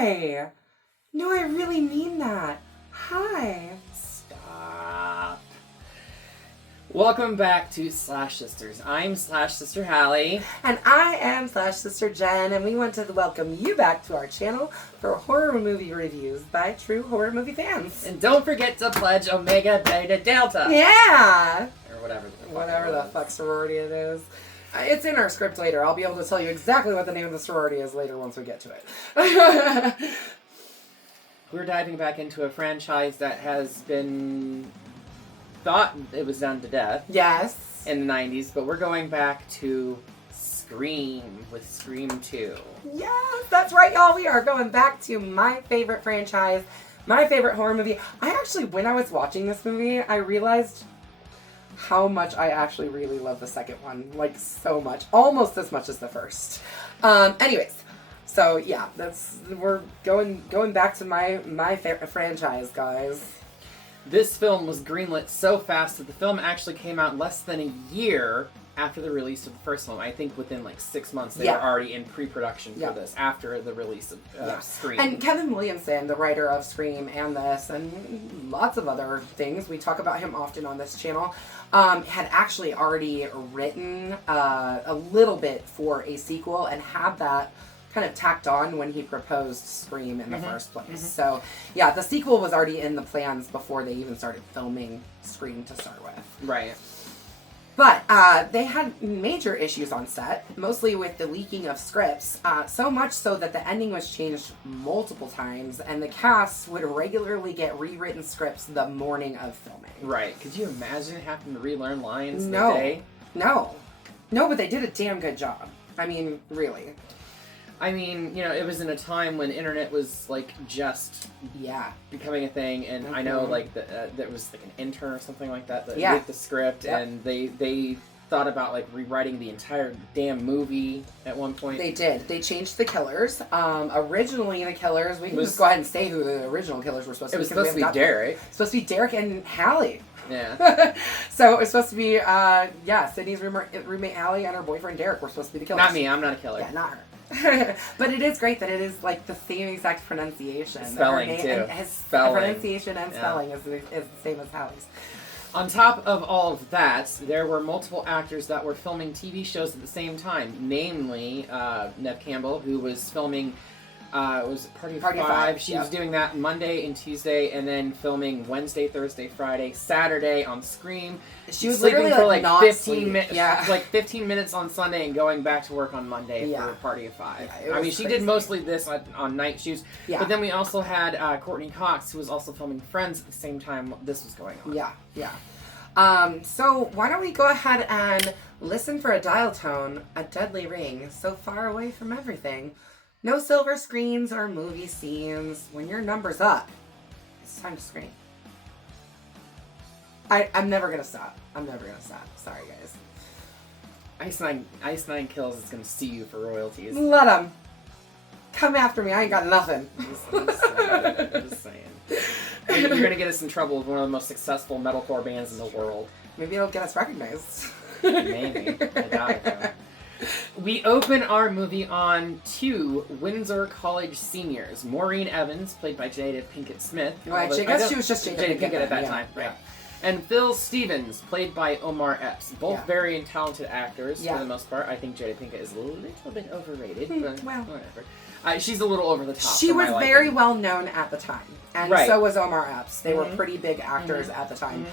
Hi! No, I really mean that. Hi. Stop. Welcome back to Slash Sisters. I'm Slash Sister Hallie. And I am Slash Sister Jen, and we want to welcome you back to our channel for horror movie reviews by true horror movie fans. And don't forget to pledge Omega Beta Delta. Yeah! Or whatever the fuck sorority it is. It's in our script later. I'll be able to tell you exactly what the name of the sorority is later once we get to it. We're diving back into a franchise that has been thought it was done to death. Yes. In the 90s, but we're going back to Scream with Scream 2. Yes, that's right, y'all. We are going back to my favorite franchise, my favorite horror movie. I actually, when I was watching this movie, I realized how much I actually really love the second one. Like, so much. Almost as much as the first. Anyways. So, yeah, we're going back to my favorite franchise, guys. This film was greenlit so fast that the film actually came out less than a year after the release of the first film. I think within like 6 months they were already in pre-production for this after the release of Scream. And Kevin Williamson, the writer of Scream and this and lots of other things, we talk about him often on this channel, had actually already written a little bit for a sequel and had that kind of tacked on when he proposed Scream in the first place. So, yeah, the sequel was already in the plans before they even started filming Scream to start with. Right. But they had major issues on set, mostly with the leaking of scripts, so much so that the ending was changed multiple times, and the cast would regularly get rewritten scripts the morning of filming. Right. Could you imagine having to relearn lines in a day? No, but they did a damn good job. I mean, really. I mean, you know, it was in a time when internet was, like, just becoming a thing, and I know, like, there was, like, an intern or something like that wrote the script, and they thought about, like, rewriting the entire damn movie at one point. They did. They changed the killers. Originally, the killers, we can just go ahead and say who the original killers were supposed to be. It was supposed to be Derek. Supposed to be Derek and Hallie. Yeah. So it was supposed to be, Sydney's roommate Hallie and her boyfriend Derek were supposed to be the killers. Not me, I'm not a killer. Yeah, not her. But it is great that it is like the same exact pronunciation. Spelling, too. And his pronunciation and spelling is the same as Hallie's. On top of all of that, there were multiple actors that were filming TV shows at the same time. Namely, Neve Campbell, who was filming was Party of Five. She was doing that Monday and Tuesday, and then filming Wednesday, Thursday, Friday, Saturday on Scream. She was sleeping for like 15 minutes. Like 15 minutes on Sunday and going back to work on Monday for Party of Five. Yeah, I mean, she did mostly this on night shoots. Yeah. But then we also had Courtney Cox, who was also filming Friends at the same time this was going on. Yeah. So why don't we go ahead and listen for a dial tone, a deadly ring, so far away from everything. No silver screens or movie scenes. When your number's up, it's time to scream. I'm never gonna stop. Sorry, guys. Ice Nine Kills is gonna sue you for royalties. Let them. Come after me. I ain't got nothing. I'm just saying. You're gonna get us in trouble with one of the most successful metalcore bands in the world. Maybe it'll get us recognized. Maybe. I doubt it, though. We open our movie on two Windsor College seniors. Maureen Evans, played by Jada Pinkett Smith. Right, I guess she was just Jada Pinkett at that time. Right. And Phil Stevens, played by Omar Epps. Both very talented actors for the most part. I think Jada Pinkett is a little bit overrated, but whatever. She's a little over the top. She was very well known at the time. And so was Omar Epps. They were pretty big actors at the time.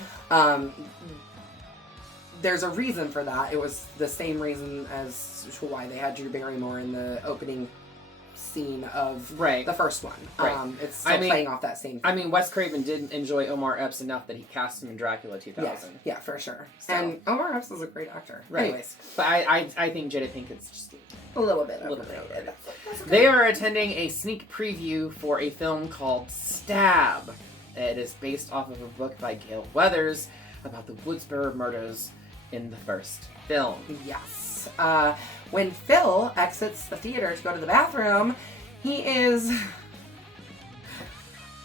There's a reason for that. It was the same reason as to why they had Drew Barrymore in the opening scene of the first one. It's still playing off that same thing. I mean, Wes Craven did enjoy Omar Epps enough that he cast him in Dracula 2000. Yeah, for sure. So. And Omar Epps is a great actor. Right. Anyways. But I think Jada Pinkett's just a little bit overrated. They are attending a sneak preview for a film called Stab. It is based off of a book by Gale Weathers about the Woodsboro murders in the first film. Yes. When Phil exits the theater to go to the bathroom, he is...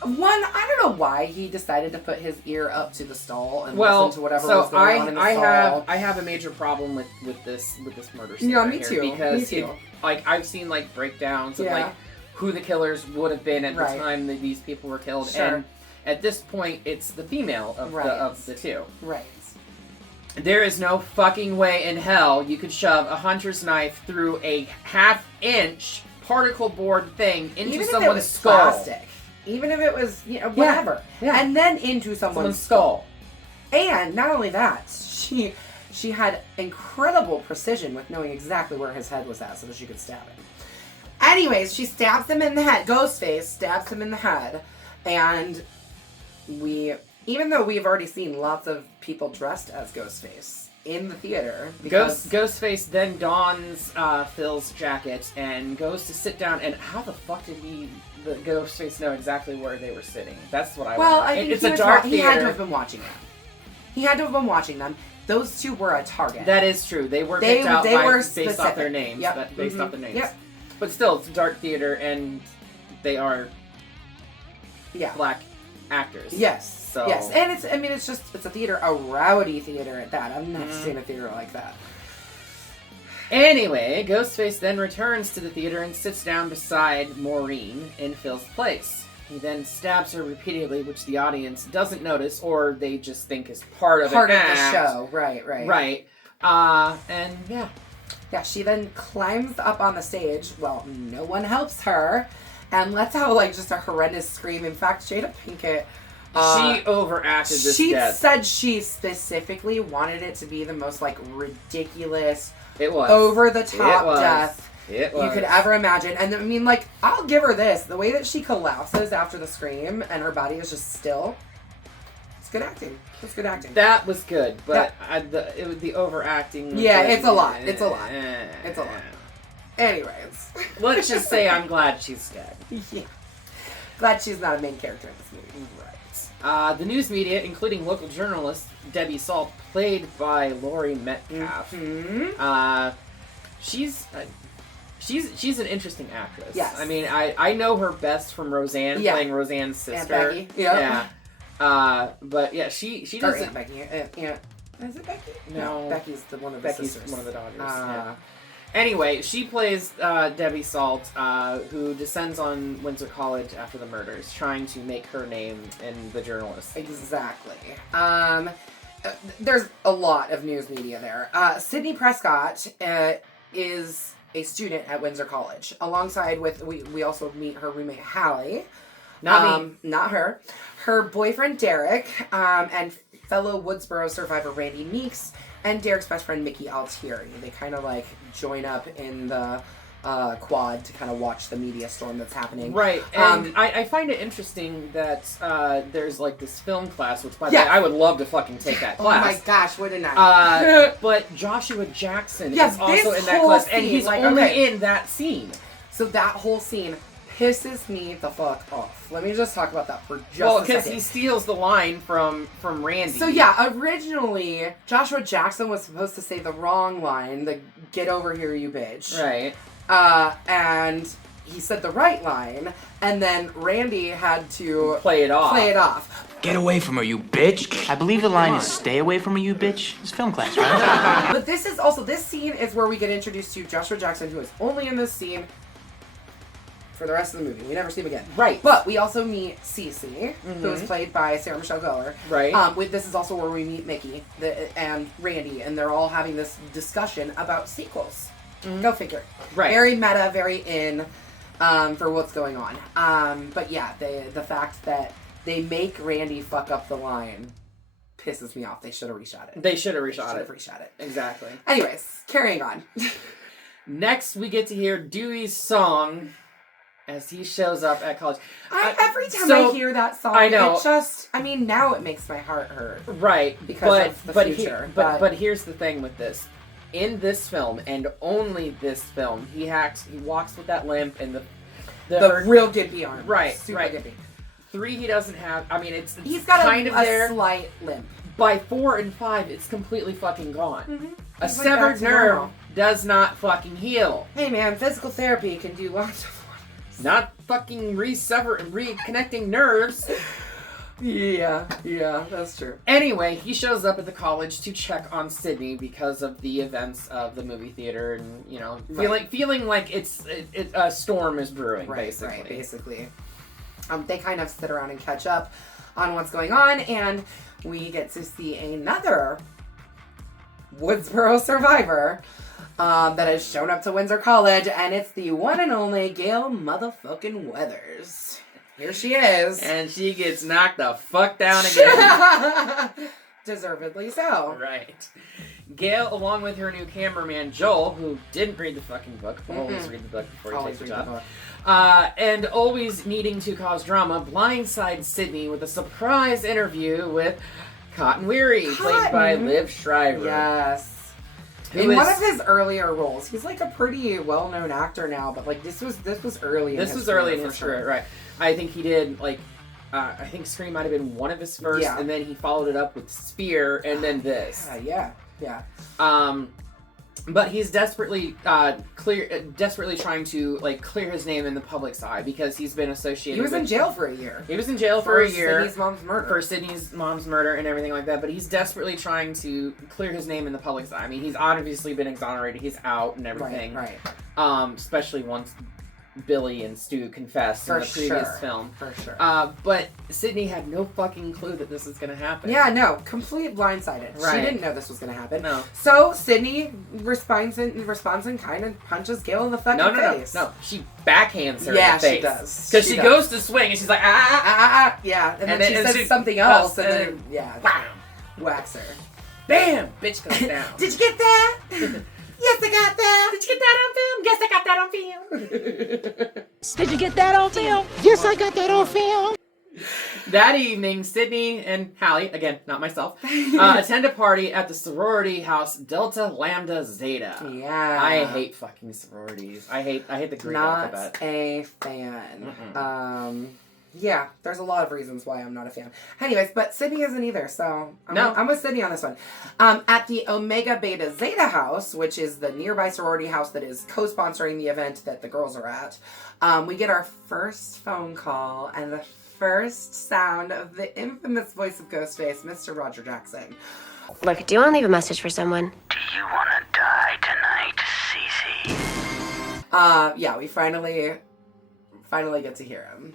I don't know why he decided to put his ear up to the stall and listen to whatever was going on in the stall. I have a major problem with this murder scene. Yeah, me too. Because I've seen like breakdowns of like who the killers would have been at Right. the time that these people were killed. Sure. And at this point, it's the female of, the two. Right. There is no fucking way in hell you could shove a hunter's knife through a half-inch particle board thing into Even someone's if it was skull. plastic. Even if it was, whatever. Yeah. And then into someone's skull. And not only that, she had incredible precision with knowing exactly where his head was at so that she could stab him. Anyways, she stabs him in the head. Ghostface stabs him in the head. And even though we've already seen lots of people dressed as Ghostface in the theater. Ghostface then dons Phil's jacket and goes to sit down. And how the fuck did the Ghostface know exactly where they were sitting? That's what I want to know. I think it's a dark theater. He had to have been watching them. He had to have been watching them. Those two were a target. That is true. They were picked out based off their names. Yep. Based off their names. Yep. But still, it's a dark theater, and they are black actors. Yes. So. Yes. And it's a theater, a rowdy theater at that. I've never seen a theater like that. Anyway, Ghostface then returns to the theater and sits down beside Maureen in Phil's place. He then stabs her repeatedly, which the audience doesn't notice, or they just think is part of the show. Right. Right. And yeah. Yeah, she then climbs up on the stage. Well, no one helps her. And lets out, just a horrendous scream. In fact, Jada Pinkett... she overacted this death. She said she specifically wanted it to be the most, ridiculous... It was. Over-the-top death It was. you could ever imagine. And, I'll give her this. The way that she collapses after the scream and her body is just still... It's good acting. It's good acting. That was good, but the overacting... Yeah, it's a lot. It's a lot. It's a lot. Anyways. Let's just say I'm glad she's dead. Yeah. Glad she's not a main character in this movie. Right. The news media, including local journalist Debbie Salt, played by Laurie Metcalf. Mm-hmm. She's an interesting actress. Yes. I mean, I know her best from Roseanne, playing Roseanne's sister. Aunt Becky. Yeah. But yeah, she doesn't. Aunt Becky. Is it Becky? No, Becky's one of the sisters. One of the daughters. Anyway, she plays Debbie Salt, who descends on Windsor College after the murders, trying to make her name in the journalists. Exactly. There's a lot of news media there. Sydney Prescott is a student at Windsor College. Alongside with, we also meet her roommate Hallie. Not me. Not her. Her boyfriend Derek, and fellow Woodsboro survivor Randy Meeks, and Derek's best friend Mickey Altieri. They kind of join up in the quad to kind of watch the media storm that's happening. Right, and I find it interesting that there's this film class, which by the way, I would love to fucking take that class. Oh my gosh, wouldn't I? But Joshua Jackson is also in that class, and he's in that scene. So that whole scene pisses me the fuck off. Let me just talk about that for just a second. Well, because he steals the line from Randy. So yeah, originally, Joshua Jackson was supposed to say the wrong line, the "get over here, you bitch." Right. And he said the right line, and then Randy had to play it off. Get away from her, you bitch. I believe the line is stay away from her, you bitch. It's film class, right? But this scene is where we get introduced to Joshua Jackson, who is only in this scene for the rest of the movie. We never see him again. Right. But we also meet Cece, who is played by Sarah Michelle Gellar. Right. This is also where we meet Mickey and Randy, and they're all having this discussion about sequels. Mm-hmm. Go figure. Right. Very meta, very in for what's going on. But yeah, the fact that they make Randy fuck up the line pisses me off. They should have reshot it. They should have reshot it. Exactly. Anyways, carrying on. Next, we get to hear Dewey's song as he shows up at college. Every time I hear that song, I know. it just, now it makes my heart hurt. Right. Because of the future. But here's the thing with this. In this film, and only this film, he walks with that limp and the real gimpy arm. Right. Super gimpy. 3, he doesn't have, he's got kind of there. A slight limp. By 4 and 5, it's completely fucking gone. Mm-hmm. A severed nerve does not fucking heal. Hey man, physical therapy can do lots of wonders. Not fucking reconnecting nerves. Yeah, that's true. Anyway, he shows up at the college to check on Sydney because of the events of the movie theater, and feeling like a storm is brewing, basically. Right, basically. They kind of sit around and catch up on what's going on, and we get to see another Woodsboro survivor that has shown up to Windsor College, and it's the one and only Gale motherfucking Weathers. Here she is. And she gets knocked the fuck down again. Deservedly so. Right. Gale, along with her new cameraman, Joel, who didn't read the fucking book, but always read the book before he takes the job, and always needing to cause drama, blindsides Sydney with a surprise interview with Cotton Weary, played by Liv Schreiber. Yes. In one of his earlier roles, he's like a pretty well-known actor now, but like this was early. This was early in his career, right? I think he did I think Scream might have been one of his first, and then he followed it up with Sphere, and then this. Yeah. But he's desperately trying to clear his name in the public's eye because he's been associated. He was in jail for a year. He was in jail for a year Sydney's mom's murder. For Sydney's mom's murder and everything like that. But he's desperately trying to clear his name in the public's eye. I mean, he's obviously been exonerated. He's out and everything. Right. Especially once Billy and Stu confessed in the previous film. For sure. But Sydney had no fucking clue that this was going to happen. Yeah, no. Complete blindsided. Right. She didn't know this was going to happen. No. So Sydney responds and kind of punches Gale in the fucking face. No. She backhands her in the face. Yeah, she does. Because she goes to swing and she's like, Yeah, and then she says something else and then, bam, whacks her. Bam! Bitch goes down. Did you get that? Yes, I got that. Did you get that on film? Yes, I got that on film. Did you get that on film? Yes, I got that on film. That evening, Sydney and Hallie, again, not myself, attend a party at the sorority house Delta Lambda Zeta. Yeah. I hate fucking sororities. I hate the Greek alphabet. Not a fan. Yeah, there's a lot of reasons why I'm not a fan. Anyways, but Sydney isn't either, so I'm with Sydney on this one. At the Omega Beta Zeta house, which is the nearby sorority house that is co-sponsoring the event that the girls are at, we get our first phone call and the first sound of the infamous voice of Ghostface, Mr. Roger Jackson. Look, do you want to leave a message for someone? Do you want to die tonight, Cece? Yeah, we finally get to hear him.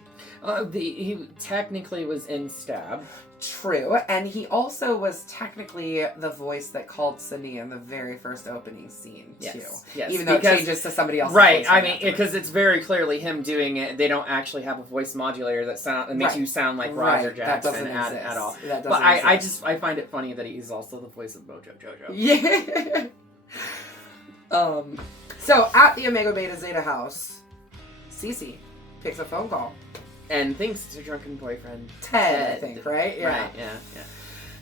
He technically was in Stab. True, and he also was technically the voice that called Sydney in the very first opening scene, too. Yes. Even though it changes to somebody else's right, voice. I mean, because it's very clearly him doing it. They don't actually have a voice modulator that makes you sound like Roger Jackson at all. That doesn't exist. I find it funny that he's also the voice of Mojo Jojo. Yeah. So, at the Omega Beta Zeta house, Cece picks a phone call. And thinks it's her drunken boyfriend. Ted, I think, right? Yeah. Right, yeah.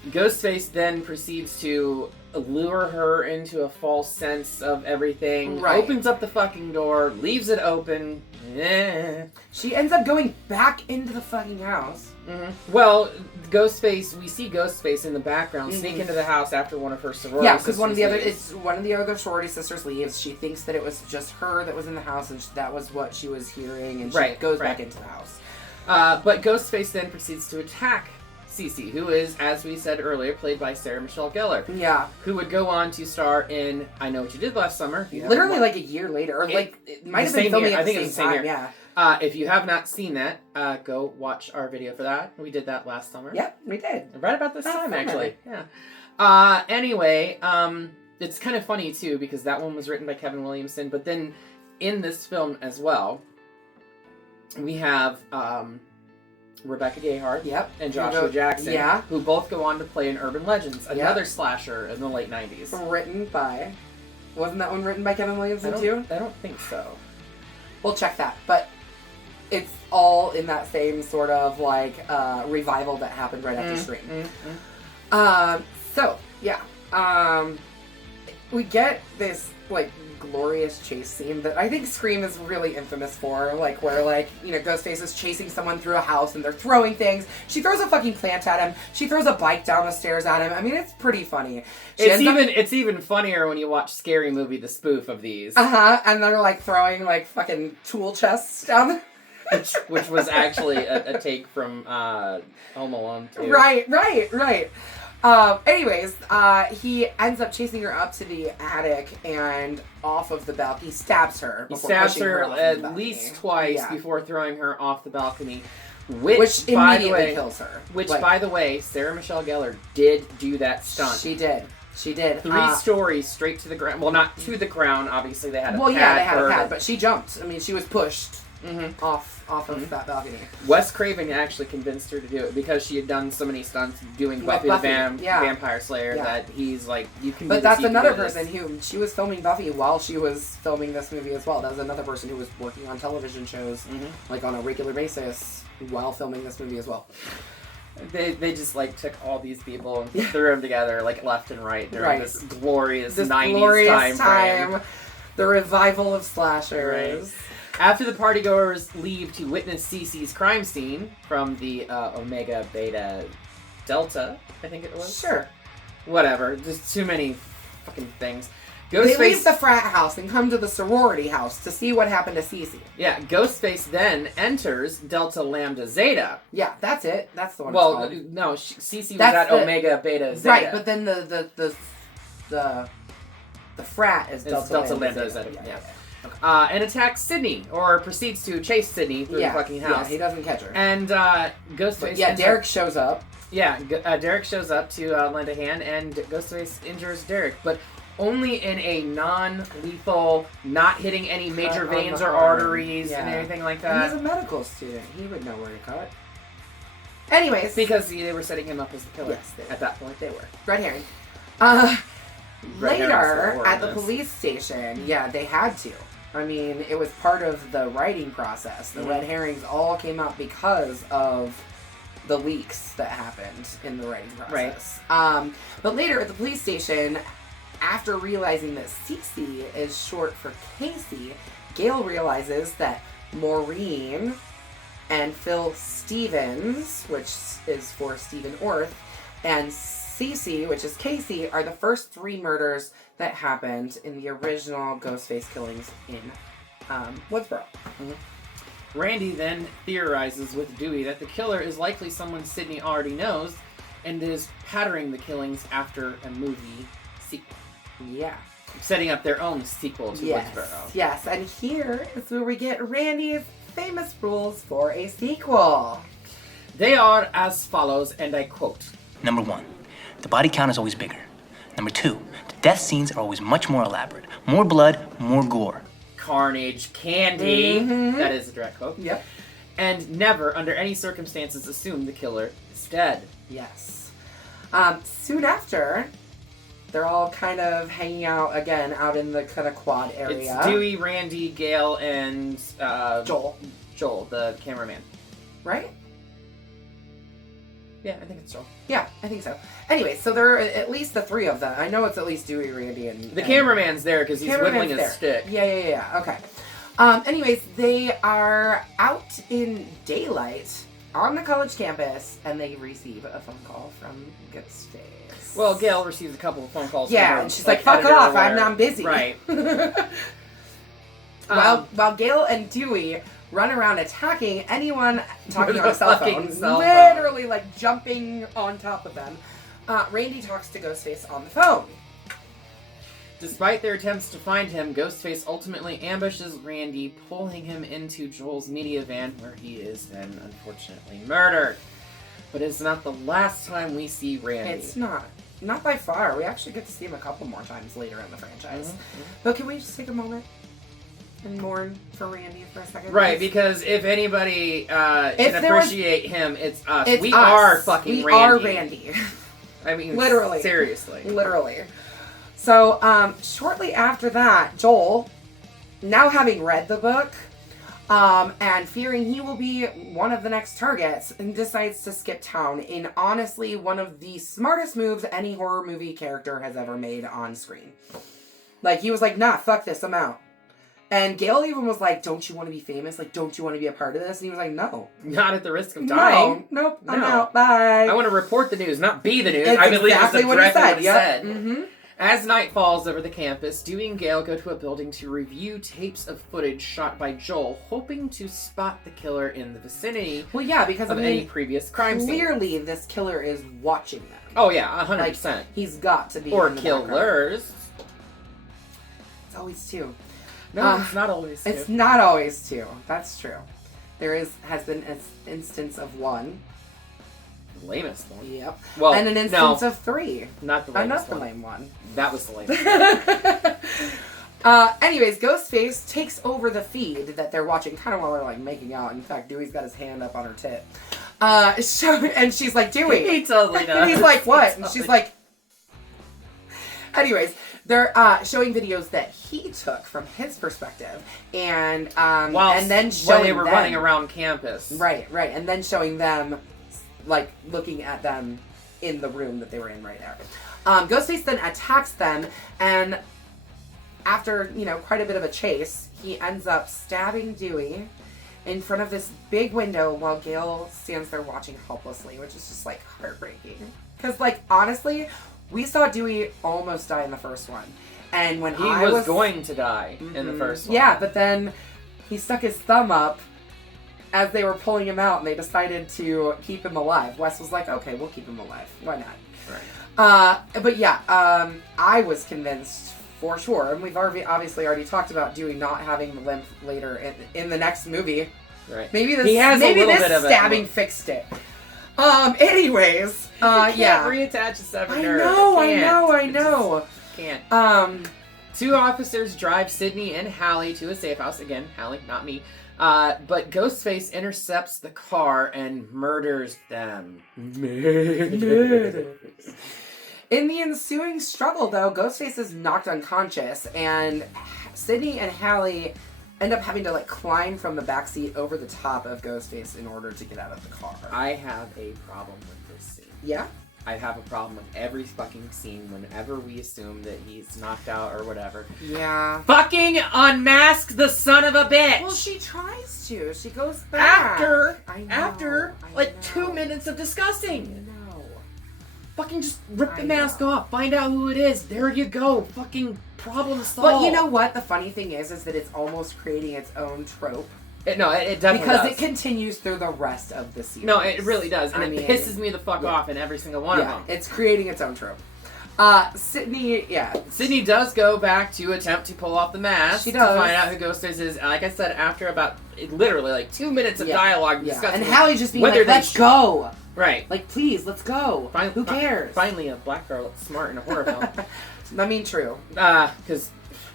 Ghostface then proceeds to lure her into a false sense of everything. Right. Opens up the fucking door, leaves it open. She ends up going back into the fucking house. Mm-hmm. Well, we see Ghostface in the background sneak into the house after one of her sorority sisters. Yeah, because one of the other sorority sisters leaves. She thinks that it was just her that was in the house, and that was what she was hearing, and she goes back into the house. But Ghostface then proceeds to attack Cece, who is, as we said earlier, played by Sarah Michelle Gellar. Yeah. Who would go on to star in I Know What You Did Last Summer. Literally like a year later. Or it might have been filming at the same time. Yeah. If you have not seen that, go watch our video for that. We did that last summer. Yep, we did. Right about this time, actually. Yeah. Anyway, it's kind of funny, too, because that one was written by Kevin Williamson. But then in this film as well, we have Rebecca Gayheart and Joshua Jackson, who both go on to play in Urban Legends, another slasher in the late 90s. Wasn't that one written by Kevin Williamson too? I don't think so. We'll check that, but it's all in that same sort of revival that happened right after Scream. We get this glorious chase scene that I think Scream is really infamous for, where Ghostface is chasing someone through a house and they're throwing things. She throws a fucking plant at him. She throws a bike down the stairs at him. I mean, it's pretty funny. It's even funnier when you watch Scary Movie, the spoof of these. And they're throwing fucking tool chests down. which was actually a take from Home Alone 2. Right. Anyways, he ends up chasing her up to the attic and off of the balcony. He stabs her. He before stabs pushing her off the at balcony. least twice Yeah. before throwing her off the balcony. Which by the immediately way, kills her. Which, Like, by the way, Sarah Michelle Gellar did do that stunt. She did. 3 stories straight to the ground. Well, not to the ground. Obviously, they had a pad. Well, yeah, they had for a her. pad, but she jumped. I mean, she was pushed off of that balcony. Wes Craven actually convinced her to do it because she had done so many stunts doing With Buffy, Buffy, the yeah. Vampire Slayer Yeah. that he's like, you can do But this, that's you can another do this. person who she was filming Buffy while she was filming this movie as well. That was another person who was working on television shows like on a regular basis while filming this movie as well. They just like took all these people and threw them together like left and right during this glorious This 90s glorious time frame. The revival of slashers. Right. After the partygoers leave to witness Cece's crime scene from the Omega Beta Delta, I think it was. Sure. Whatever. Just too many fucking things. They leave the frat house and come to the sorority house to see what happened to Cece. Yeah, Ghostface then enters Delta Lambda Zeta. Yeah, that's it. That's the one. Well, it's called. no, Cece was That's at Omega Beta Zeta. Right, but then the frat is Delta Lambda Zeta. Yeah. Yeah. And attacks Sydney, or proceeds to chase Sydney through the fucking house. Yeah, he doesn't catch her. And Ghostface. But yeah, Derek shows up. Yeah, Derek shows up to lend a hand, and Ghostface injures Derek, but only in a non-lethal, not hitting any major veins or arteries and anything like that. And he's a medical student. He would know where to cut. Anyways. Because they were setting him up as the killer. Yes, at that point they were. Red herring. Red Later, herring's at the this. police station, yeah, they had to. I mean, it was part of the writing process. The red herrings all came out because of the leaks that happened in the writing process. Right. But later at the police station, after realizing that Cece is short for Casey, Gale realizes that Maureen and Phil Stevens, which is for Stephen Orth, and Cece, which is Casey, are the first 3 murders that happened in the original Ghostface killings in Woodsboro. Randy then theorizes with Dewey that the killer is likely someone Sydney already knows and is patterning the killings after a movie sequel. Yeah. Setting up their own sequel to Woodsboro. Yes, and here is where we get Randy's famous rules for a sequel. They are as follows, and I quote. Number 1, the body count is always bigger. Number 2, the death scenes are always much more elaborate. More blood, more gore. Carnage candy. That is a direct quote. Yep. And never, under any circumstances, assume the killer is dead. Yes. Soon after, they're all kind of hanging out again out in the kind of quad area. It's Dewey, Randy, Gale, and Joel. Joel, the cameraman. Right? Yeah, I think it's Joel. Yeah, I think so. Anyway, so there are at least the 3 of them. I know it's at least Dewey, Randy, and... The cameraman's there because he's whittling his stick. Yeah. Okay. Anyways, they are out in daylight on the college campus, and they receive a phone call from Ghostface. Well, Gale receives a couple of phone calls. Yeah, from her, and she's like, fuck off, I'm busy. Right. While Gale and Dewey run around attacking anyone talking on a cell phone, cell phone. literally like jumping on top of them, Randy talks to Ghostface on the phone. Despite their attempts to find him, Ghostface ultimately ambushes Randy, pulling him into Joel's media van, where he is then unfortunately murdered. But it's not the last time we see Randy. It's not. Not by far. We actually get to see him a couple more times later in the franchise. But can we just take a moment and mourn for Randy for a second? Right, because if anybody can appreciate him, it's us. It's we us. are fucking Randy. We are Randy. I mean, literally. Seriously. Literally. So, shortly after that, Joel, now having read the book, and fearing he will be one of the next targets, and decides to skip town in honestly one of the smartest moves any horror movie character has ever made on screen. Like, he was like, nah, fuck this, I'm out. And Gale even was like, don't you want to be famous? Like, don't you want to be a part of this? And he was like, no. Not at the risk of dying. Nope, I'm out, bye. I want to report the news, not be the news. It's I believe exactly it's what he directly said. what he said. As night falls over the campus, Dewey and Gale go to a building to review tapes of footage shot by Joel, hoping to spot the killer in the vicinity Well, yeah, because of any previous crime scene. Clearly, this killer is watching them. Oh yeah, 100%. Like, he's got to be or in the background. killers. It's always two. No, it's not always two. It's not always two. That's true. Has been an instance of one. Lamest one. Yep. Well, and an instance of three. Not the lamest Not the one. lame one. That was the lamest one. Anyways, Ghostface takes over the feed that they're watching kind of while they're like making out. In fact, Dewey's got his hand up on her tit. And she's like, Dewey. He totally does. And he's like, what? And she's like... Anyways, they're showing videos that he took from his perspective. And then showing when they were them, running around campus. Right. And then showing them, like, looking at them in the room that they were in right there. Ghostface then attacks them, and after, quite a bit of a chase, he ends up stabbing Dewey in front of this big window while Gale stands there watching helplessly, which is just, like, heartbreaking. Because, like, honestly, we saw Dewey almost die in the first one. And when he was going to die in the first one. Yeah, but then he stuck his thumb up as they were pulling him out, and they decided to keep him alive. Wes was like, okay, we'll keep him alive. Why not? Right. But yeah, I was convinced for sure, and we've obviously already talked about Dewey not having the limp later in the next movie. Right. Maybe this, he has maybe a little this bit of stabbing fixed it. Anyways, you can't yeah. reattach a severed I nerve. know. Can't. Two officers drive Sydney and Hallie to a safe house. Again, Hallie, not me. But Ghostface intercepts the car and murders them. In the ensuing struggle, though, Ghostface is knocked unconscious, and Sydney and Hallie end up having to, like, climb from the backseat over the top of Ghostface in order to get out of the car. I have a problem with this scene. Yeah? I have a problem with every fucking scene whenever we assume that he's knocked out or whatever. Yeah. Fucking unmask the son of a bitch! Well, she tries to. She goes back. After, like, 2 minutes of discussing. Fucking just rip the mask off. Find out who it is. There you go. Fucking problem solved. But you know what? The funny thing is that it's almost creating its own trope. It definitely because does. it continues through the rest of the series. No, it really does. And it pisses me the fuck off in every single one of them. It's creating its own trope. Sydney does go back to attempt to pull off the mask. She does. To find out who Ghostface is. And like I said, after about, literally, like 2 minutes of dialogue discussing. And Hallie just being like, let's go. Right. Like, please, let's go. Who cares? Finally, a black girl that's smart in a horror film. I mean, true.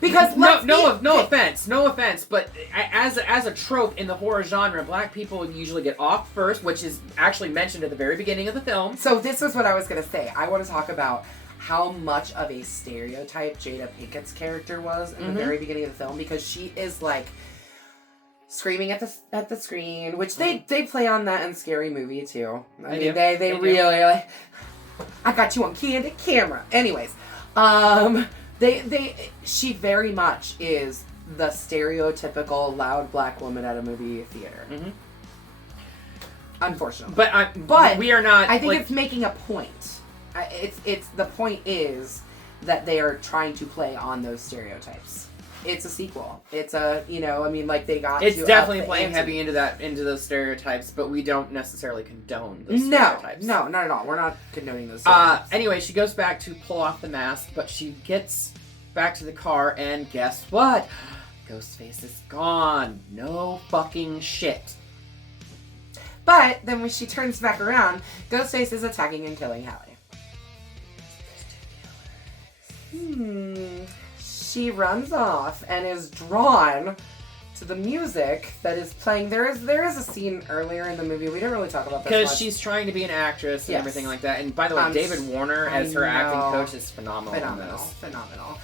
Because no offense, but as a trope in the horror genre, black people usually get off first, which is actually mentioned at the very beginning of the film. So this is what I was gonna say. I want to talk about how much of a stereotype Jada Pinkett's character was in the very beginning of the film, because she is like screaming at the screen, which they play on that in Scary Movie too. I mean, they really like, I got you on candid camera. Anyways, she very much is the stereotypical loud black woman at a movie theater. Mm-hmm. Unfortunately, but we are not. I think it's making a point. It's the point is that they are trying to play on those stereotypes. It's a sequel. It's a, like they got. It's definitely playing heavy into those stereotypes, but we don't necessarily condone those stereotypes. No, not at all. We're not condoning those stereotypes. Anyway, she goes back to pull off the mask, but she gets back to the car, and guess what? Ghostface is gone. No fucking shit. But then when she turns back around, Ghostface is attacking and killing Hallie. She runs off and is drawn to the music that is playing. There is a scene earlier in the movie. We didn't really talk about this because much. she's trying to be an actress and everything like that. And by the way, David Warner as her acting coach is phenomenal. Phenomenal.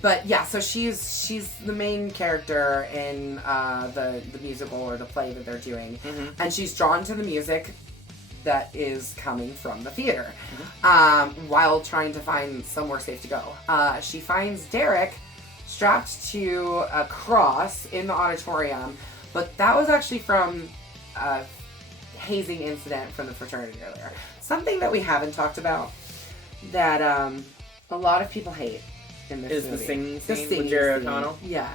But yeah, so she's the main character in the musical or the play that they're doing, and she's drawn to the music that is coming from the theater, while trying to find somewhere safe to go. She finds Derek strapped to a cross in the auditorium, but that was actually from a hazing incident from the fraternity earlier. Something that we haven't talked about that a lot of people hate in this Is movie. the singing The scene singing with Jerry scene. O'Connell? Yeah.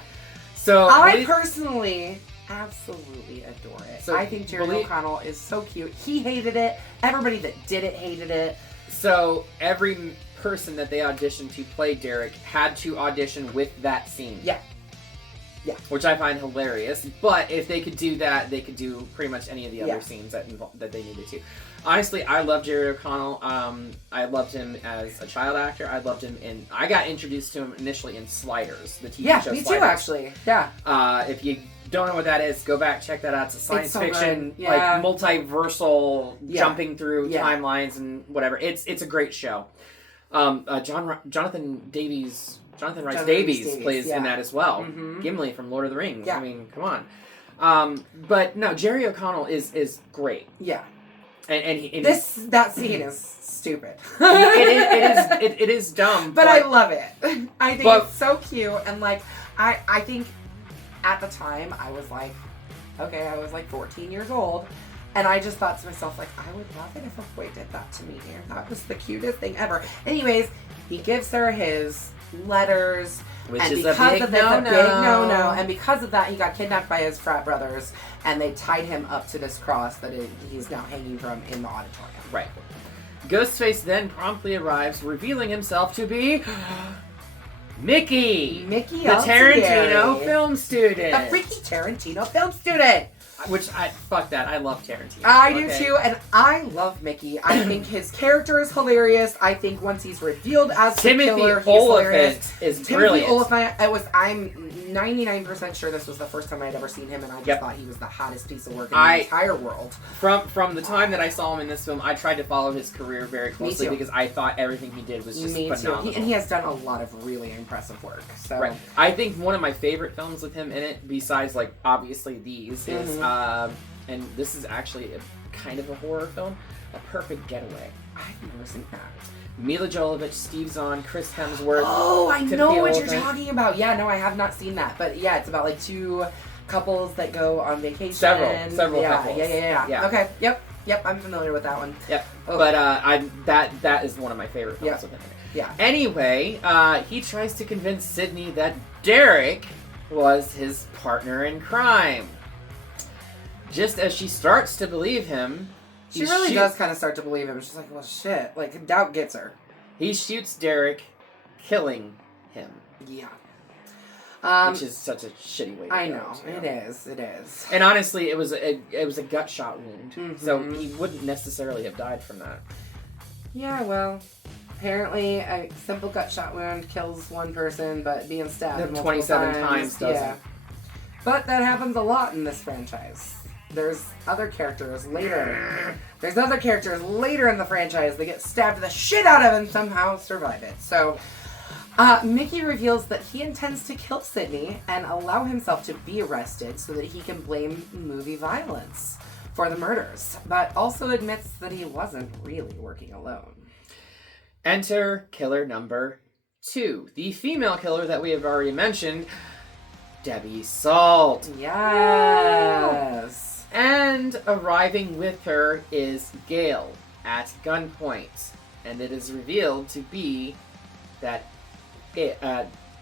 So I personally absolutely adore it. So I think Jerry O'Connell is so cute. He hated it. Everybody that did it hated it. So every person that they auditioned to play Derek had to audition with that scene. Yeah. Yeah. Which I find hilarious. But if they could do that, they could do pretty much any of the other scenes that they needed to. Honestly, I love Jerry O'Connell. I loved him as a child actor. I loved him I got introduced to him initially in Sliders, the TV show me Sliders. too, actually. Yeah. If you don't know what that is, go back, check that out. It's a science so fiction, good. Yeah. like multiversal, jumping through timelines and whatever. It's a great show. Jonathan Rhys Davies plays in that as well. Mm-hmm. Gimli from Lord of the Rings. Yeah. I mean, come on. But no, Jerry O'Connell is great. Yeah. And that scene is stupid. it is dumb. But I love it. I think it's so cute, and like I think at the time I was like 14 years old, and I just thought to myself, like, I would love it if a boy did that to me. That was the cutest thing ever. Anyways, he gives her his letters, which and is because a big of it, no-no. a big no-no, and because of that, he got kidnapped by his frat brothers, and they tied him up to this cross that he's now hanging from in the auditorium. Right. Ghostface then promptly arrives, revealing himself to be Mickey, the Tarantino film student, a freaky Tarantino film student. Which fuck that. I love Tarantino. I do too, and I love Mickey. I think his character is hilarious. I think once he's revealed as the killer, he's hilarious. Is brilliant. Oliphant. I'm 99% sure this was the first time I'd ever seen him, and I just thought he was the hottest piece of work in the entire world. From the time that I saw him in this film, I tried to follow his career very closely because I thought everything he did was just phenomenal. And he has done a lot of really impressive work. So. Right. I think one of my favorite films with him in it, besides like obviously these, is and this is actually kind of a horror film, A Perfect Getaway. I've never seen that. Mila Jovovich, Steve Zahn, Chris Hemsworth. Oh, I know what you're talking about. Yeah, no, I have not seen that. But yeah, it's about like two couples that go on vacation. Several couples. Yeah. Okay, yep, I'm familiar with that one. Yep. Oh. But that is one of my favorite films with him. Yeah. Anyway, he tries to convince Sydney that Derek was his partner in crime. Just as she starts to believe him, she really does kind of start to believe him. She's like, well, shit. Like, doubt gets her. He shoots Derek, killing him. Yeah. Which is such a shitty way to go. I know. It is. And honestly, it was a gut shot wound. So he wouldn't necessarily have died from that. Yeah, well, apparently a simple gut shot wound kills one person, but being stabbed 27 times doesn't. Yeah. But that happens a lot in this franchise. There's other characters later. There's other characters later in the franchise that get stabbed the shit out of and somehow survive it. So, Mickey reveals that he intends to kill Sydney and allow himself to be arrested so that he can blame movie violence for the murders, but also admits that he wasn't really working alone. Enter killer number 2, the female killer that we have already mentioned, Debbie Salt. Yes. And arriving with her is Gale at gunpoint. And it is revealed to be that Debbie.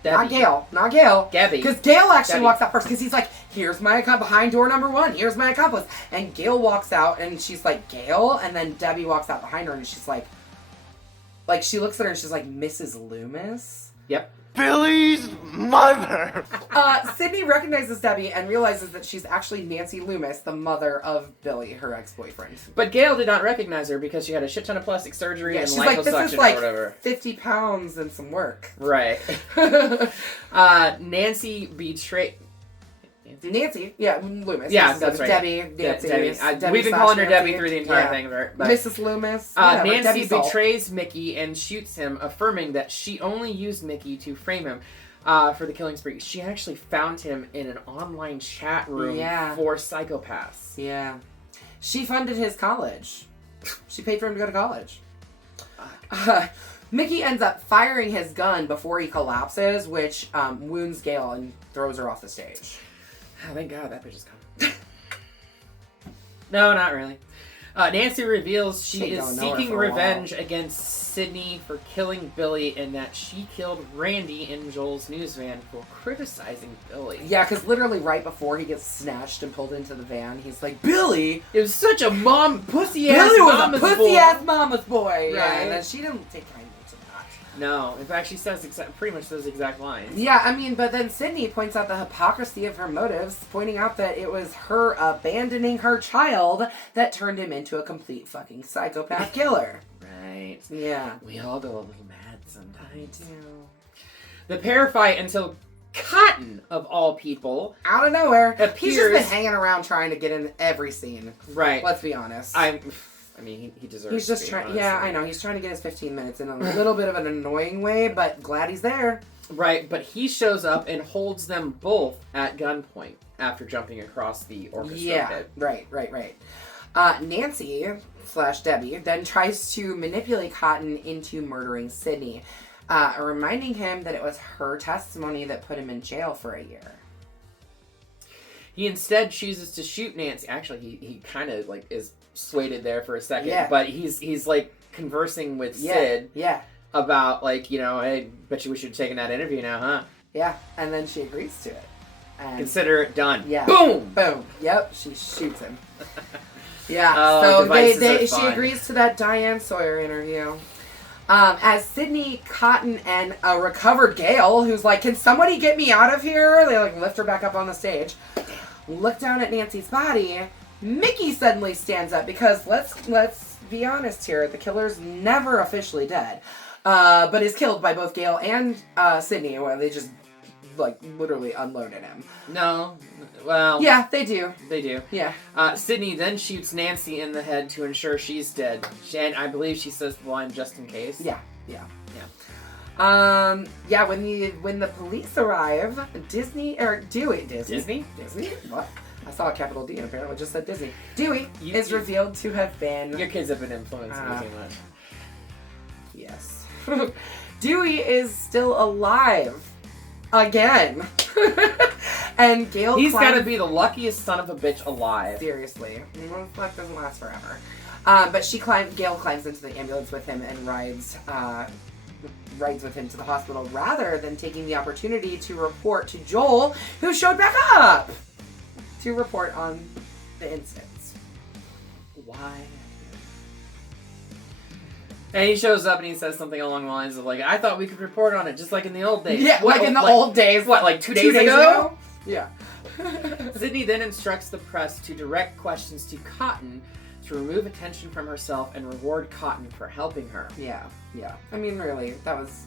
Not Gale. Gabby. Because Gale actually walks out first because he's like, here's my accomplice, behind door number 1, here's my accomplice. And Gale walks out and she's like, Gale? And then Debbie walks out behind her and she's like she looks at her and she's like, Mrs. Loomis? Yep. Billy's mother! Sydney recognizes Debbie and realizes that she's actually Nancy Loomis, the mother of Billy, her ex-boyfriend. But Gale did not recognize her because she had a shit ton of plastic surgery and she's like, this is liposuction like or whatever. 50 pounds and some work. Right. Nancy betrayed... Nancy, yeah, Loomis. Yeah, that's right. Debbie, Nancy. Debbie. We've been calling her Debbie through the entire thing. But, Mrs. Loomis. Nancy betrays Mickey and shoots him, affirming that she only used Mickey to frame him for the killing spree. She actually found him in an online chat room for psychopaths. Yeah. She funded his college. She paid for him to go to college. Mickey ends up firing his gun before he collapses, which wounds Gale and throws her off the stage. Oh, thank God that bitch is coming. No, not really. Nancy reveals she Ain't is going nowhere seeking for a while. revenge against Sydney for killing Billy, and that she killed Randy in Joel's news van for criticizing Billy. Yeah, because literally right before he gets snatched and pulled into the van, he's like, Billy! It was such a pussy-ass Billy was mama's a pussy-ass mama's boy! Yeah, Right. and then she didn't take kindly to that. No, in fact, she says pretty much those exact lines. Yeah, I mean, but then Sydney points out the hypocrisy of her motives, pointing out that it was her abandoning her child that turned him into a complete fucking psychopath killer. Right. Yeah. We all go a little mad sometimes. I do. The pair fight until Cotton, of all people, Out of nowhere, he's just appears- been hanging around trying to get in every scene. right. Let's be honest. I mean, he deserves. He's just to be, trying. honestly. Yeah, I know. He's trying to get his 15 minutes in a little bit of an annoying way, but glad he's there. Right, but he shows up and holds them both at gunpoint after jumping across the orchestra Yeah. pit. Right. Nancy / Debbie then tries to manipulate Cotton into murdering Sydney, reminding him that it was her testimony that put him in jail for a year. He instead chooses to shoot Nancy. Actually, he kind of like is swayed there for a second, Yeah. but he's like conversing with Sid Yeah. about like, you know, hey, bet you we should have taken that interview now, huh? Yeah. And then she agrees to it. And Consider it done. Yeah. Boom! Boom. Yep. She shoots him. Yeah. Oh, so devices are she fun. agrees to that Diane Sawyer interview. As Sydney, Cotton, and a recovered Gale, who's like, can somebody get me out of here? They like lift her back up on the stage. Look down at Nancy's body. Mickey suddenly stands up because let's be honest here, the killer's never officially dead, but is killed by both Gale and Sydney, where they just like literally unloaded him. No. Well. Yeah, they do. They do. Yeah. Sydney then shoots Nancy in the head to ensure she's dead. And I believe she says the line just in case. Yeah. When the police arrive, Dewey. Disney? What? I saw a capital D and apparently just said Disney. Dewey is you- revealed to have been. Your kids have been influencing me too much. Yes. Dewey is still alive. Again. And Gale He's climbs- got to be the luckiest son of a bitch alive. Seriously. Luck doesn't last forever. But Gale climbs into the ambulance with him and rides with him to the hospital rather than taking the opportunity to report to Joel, who showed back up to report on the incidents. Why? And he shows up and he says something along the lines of like, I thought we could report on it just like in the old days. Yeah, like in the old days. What, like 2 days ago? Yeah. Sydney then instructs the press to direct questions to Cotton to remove attention from herself and reward Cotton for helping her. Yeah. I mean, really, that was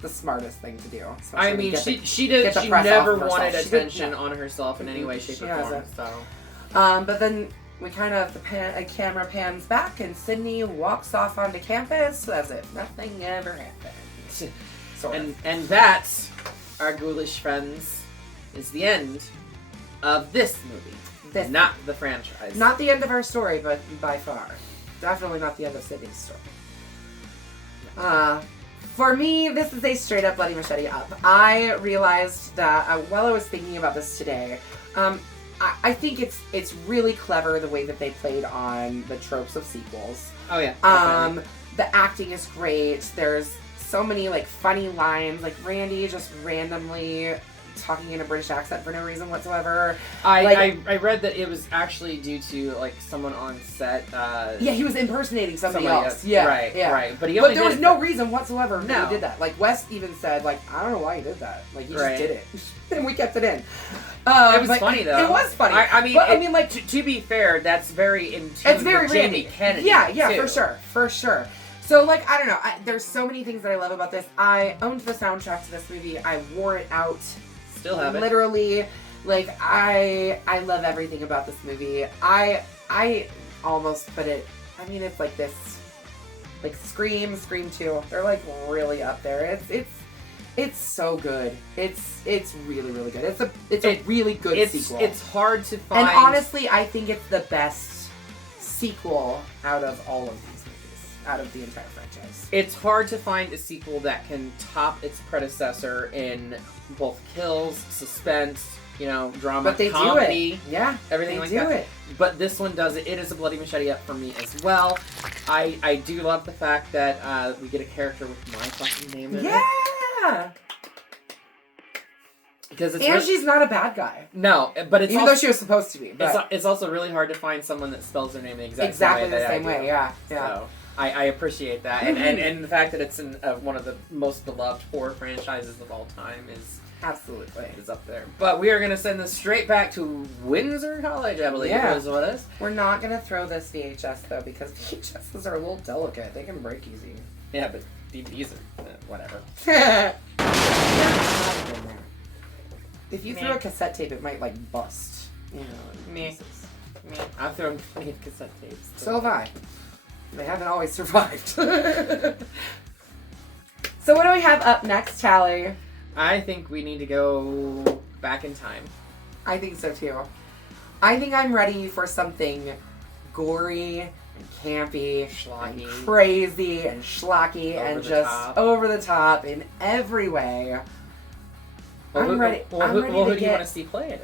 the smartest thing to do. I mean, she never wanted attention on herself in any way, shape, or form. So. But then we kind of, a camera pans back and Sydney walks off onto campus as if nothing ever happened. Sort of. And that, our ghoulish friends, is the end of this movie. Not the franchise. Not the end of our story, but by far. Definitely not the end of Sydney's story. For me, this is a straight up Bloody Machete up. I realized that while I was thinking about this today, I think it's really clever the way that they played on the tropes of sequels. Oh yeah. The acting is great. There's so many like funny lines, like Randy just randomly talking in a British accent for no reason whatsoever. I read that it was actually due to like someone on set. Yeah, he was impersonating somebody else. Yeah, right. But there was no reason whatsoever No. he did that. Like Wes even said, like, I don't know why he did that. Like he Right. just did it, and we kept it in. It was funny though. It was funny. I mean, like to be fair, that's very in tune it's very with Jamie Randy. Kennedy. Yeah, too. for sure. So, like, I don't know. There's so many things that I love about this. I owned the soundtrack to this movie. I wore it out. Still have it. Literally, like, I love everything about this movie. I almost put it, I mean, it's like this, like Scream 2. They're, like, really up there. It's so good. It's really, really good. It's a really good sequel. It's hard to find. And honestly, I think it's the best sequel out of all of these movies, out of the entire franchise. It's hard to find a sequel that can top its predecessor in both kills, suspense, you know, drama, But they comedy, do it. Yeah, everything they like do that. it. But this one does it. It is a bloody machete up for me as well. I do love the fact that we get a character with my fucking name in it. Yeah. Because it's And she's not a bad guy. no, but it's Even also, though she was supposed to be. But it's also really hard to find someone that spells their name the exactly the same way. way. Yeah. So I appreciate that, and the fact that it's in one of the most beloved horror franchises of all time is Absolutely. up there. But we are gonna send this straight back to Windsor College, I believe Yeah. is what it is. We're not going to throw this VHS, though, because VHSs are a little delicate. They can break easy. Yeah, but DVDs are whatever. If you Meh. threw a cassette tape, it might, like, bust. You know, Meh. pieces. I've thrown plenty of cassette tapes. So have I. They haven't always survived. So what do we have up next, Tally? I think we need to go back in time. I think so, too. I think I'm ready for something gory and campy, Schlocky. and crazy and schlocky Over and the just top. over the top in every way. Well, I'm ready. Well, I'm who, ready well, to who do you get. want to see play it?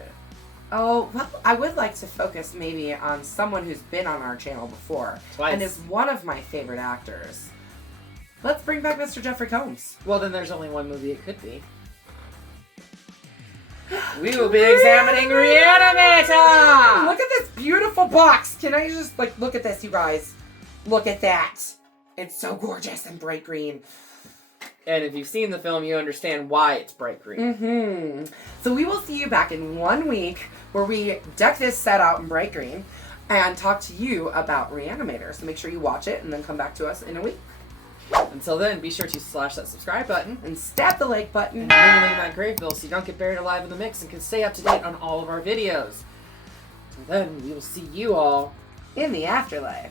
Oh, well, I would like to focus maybe on someone who's been on our channel before Twice. and is one of my favorite actors. Let's bring back Mr. Jeffrey Combs. Well, then there's only one movie it could be. We will be examining Reanimator! Look at this beautiful box. Can I just, like, look at this, you guys? Look at that. It's so gorgeous and bright green. And if you've seen the film, you understand why it's bright green. Mm-hmm. So we will see you back in 1 week where we deck this set out in bright green and talk to you about Reanimator. So make sure you watch it and then come back to us in a week. Until then, be sure to slash that subscribe button And stab the like button. and ring that grave bell so you don't get buried alive in the mix and can stay up to date on all of our videos. Until then, we will see you all In the afterlife.